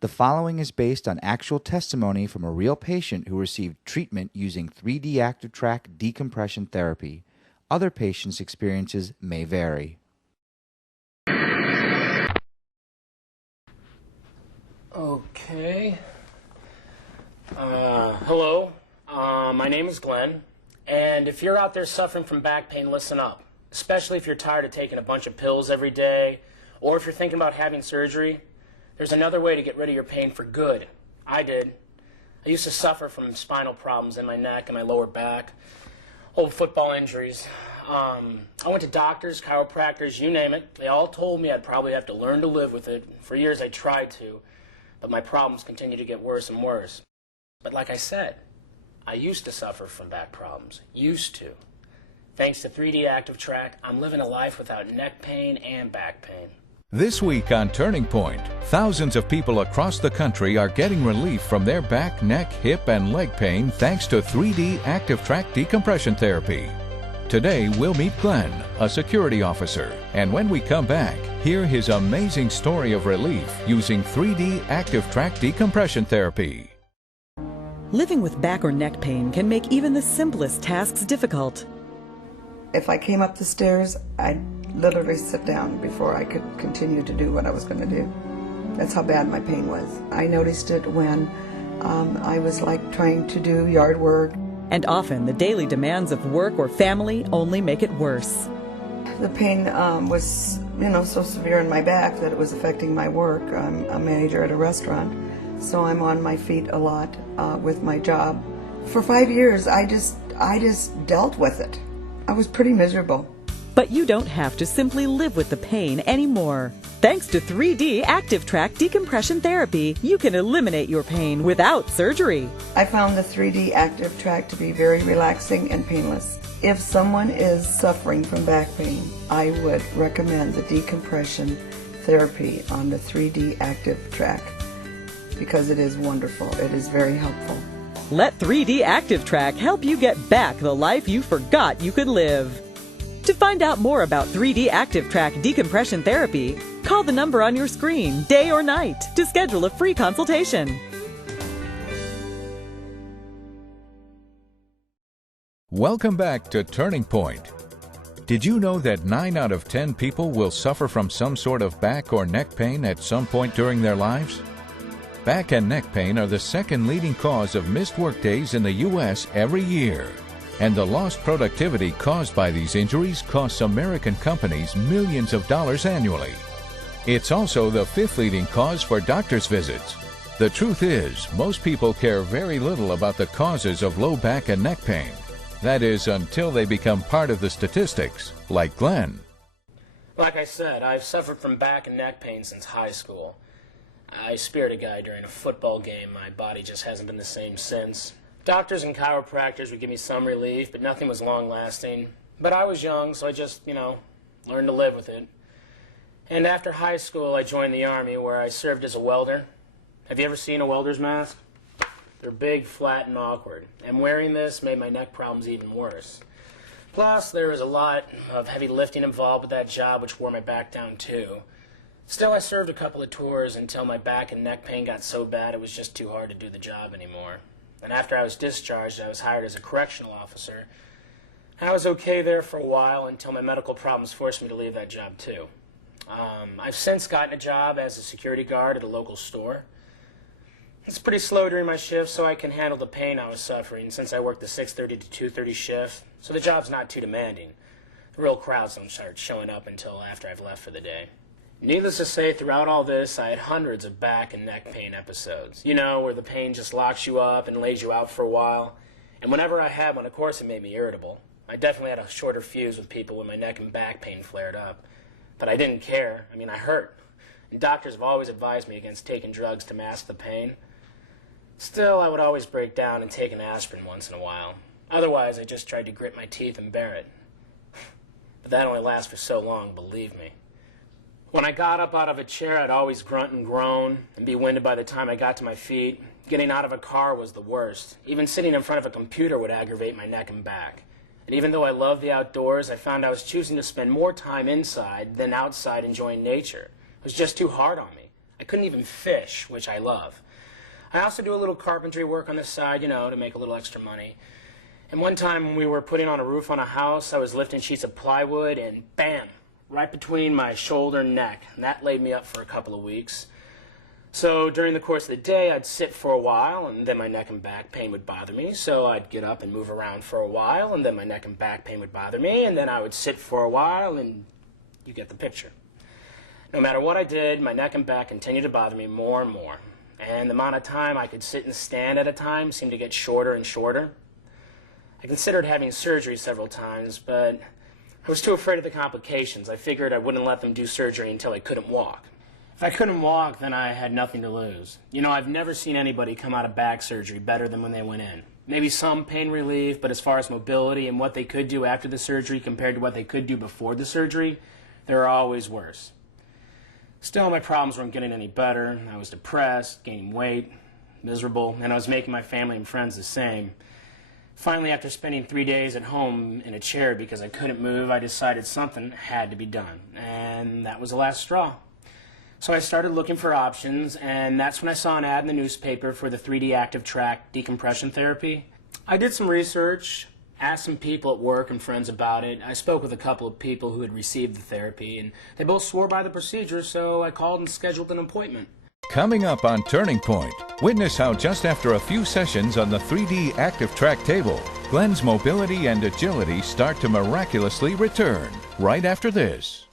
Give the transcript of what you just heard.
The following is based on actual testimony from a real patient who received treatment using 3D Activetrac decompression therapy. Other patients' experiences may vary. Okay. Hello. My name is Glenn, and if you're out there suffering from back pain, listen up. Especially if you're tired of taking a bunch of pills every day, or if you're thinking about having surgery. There's another way to get rid of your pain for good. I did. I used to suffer from spinal problems in my neck and my lower back, old football injuries. I went to doctors, chiropractors, you name it. They all told me I'd probably have to learn to live with it. For years I tried to, but my problems continued to get worse and worse. But like I said, I used to suffer from back problems. Used to. Thanks to 3D Activetrac, I'm living a life without neck pain and back pain. This week on Turning Point, thousands of people across the country are getting relief from their back, neck, hip, and leg pain thanks to 3D Activetrac decompression therapy. Today, we'll meet Glenn, a security officer, and when we come back, hear his amazing story of relief using 3D Activetrac decompression therapy. Living with back or neck pain can make even the simplest tasks difficult. If I came up the stairs, I'd literally sit down before I could continue to do what I was going to do. That's how bad my pain was. I noticed it when I was like trying to do yard work. And often the daily demands of work or family only make it worse. The pain was, so severe in my back that it was affecting my work. I'm a manager at a restaurant, so I'm on my feet a lot with my job. For 5 years, I just dealt with it. I was pretty miserable. But you don't have to simply live with the pain anymore. Thanks to 3D Activetrac decompression therapy, you can eliminate your pain without surgery. I found the 3D Activetrac to be very relaxing and painless. If someone is suffering from back pain, I would recommend the decompression therapy on the 3D Activetrac because it is wonderful. It is very helpful. Let 3D Activetrac help you get back the life you forgot you could live. To find out more about 3D Activetrac decompression therapy, call the number on your screen, day or night, to schedule a free consultation. Welcome back to Turning Point. Did you know that 9 out of 10 people will suffer from some sort of back or neck pain at some point during their lives? Back and neck pain are the second leading cause of missed workdays in the U.S. every year. And the lost productivity caused by these injuries costs American companies millions of dollars annually. It's also the 5th leading cause for doctor's visits. The truth is, most people care very little about the causes of low back and neck pain. That is, until they become part of the statistics, like Glenn. Like I said, I've suffered from back and neck pain since high school. I speared a guy during a football game. My body just hasn't been the same since. Doctors and chiropractors would give me some relief, but nothing was long-lasting. But I was young, so I just, learned to live with it. And after high school, I joined the Army, where I served as a welder. Have you ever seen a welder's mask? They're big, flat, and awkward. And wearing this made my neck problems even worse. Plus, there was a lot of heavy lifting involved with that job, which wore my back down, too. Still, I served a couple of tours until my back and neck pain got so bad it was just too hard to do the job anymore. And after I was discharged, I was hired as a correctional officer. I was okay there for a while until my medical problems forced me to leave that job too. I've since gotten a job as a security guard at a local store. It's pretty slow during my shift, so I can handle the pain I was suffering since I work the 6:30 to 2:30 shift, so the job's not too demanding. The real crowds don't start showing up until after I've left for the day. Needless to say, throughout all this, I had hundreds of back and neck pain episodes. Where the pain just locks you up and lays you out for a while. And whenever I had one, of course, it made me irritable. I definitely had a shorter fuse with people when my neck and back pain flared up. But I didn't care. I hurt. And doctors have always advised me against taking drugs to mask the pain. Still, I would always break down and take an aspirin once in a while. Otherwise, I just tried to grit my teeth and bear it. But that only lasts for so long, believe me. When I got up out of a chair, I'd always grunt and groan and be winded by the time I got to my feet. Getting out of a car was the worst. Even sitting in front of a computer would aggravate my neck and back. And even though I loved the outdoors, I found I was choosing to spend more time inside than outside enjoying nature. It was just too hard on me. I I couldn't even fish, which I love. I also do a little carpentry work on the side, you know, to make a little extra money. And one time when we were putting on a roof on a house, I was lifting sheets of plywood and bam, right between my shoulder and neck. And that laid me up for a couple of weeks. So during the course of the day, I'd sit for a while, and then my neck and back pain would bother me. So I'd get up and move around for a while, and then my neck and back pain would bother me, and then I would sit for a while, and you get the picture. No matter what I did, my neck and back continued to bother me more and more. And the amount of time I could sit and stand at a time seemed to get shorter and shorter. I considered having surgery several times, but I was too afraid of the complications. I figured I wouldn't let them do surgery until I couldn't walk. If I couldn't walk, then I had nothing to lose. You know, I've never seen anybody come out of back surgery better than when they went in. Maybe some pain relief, but as far as mobility and what they could do after the surgery compared to what they could do before the surgery, they were always worse. Still, my problems weren't getting any better. I was depressed, gaining weight, miserable, and I was making my family and friends the same. Finally, after spending 3 days at home in a chair because I couldn't move, I decided something had to be done, and that was the last straw. So I started looking for options, and that's when I saw an ad in the newspaper for the 3D Activetrac decompression therapy. I did some research, asked some people at work and friends about it. I spoke with a couple of people who had received the therapy, and they both swore by the procedure, so I called and scheduled an appointment. Coming up on Turning Point, witness how just after a few sessions on the 3D Activetrac table, Glenn's mobility and agility start to miraculously return right after this.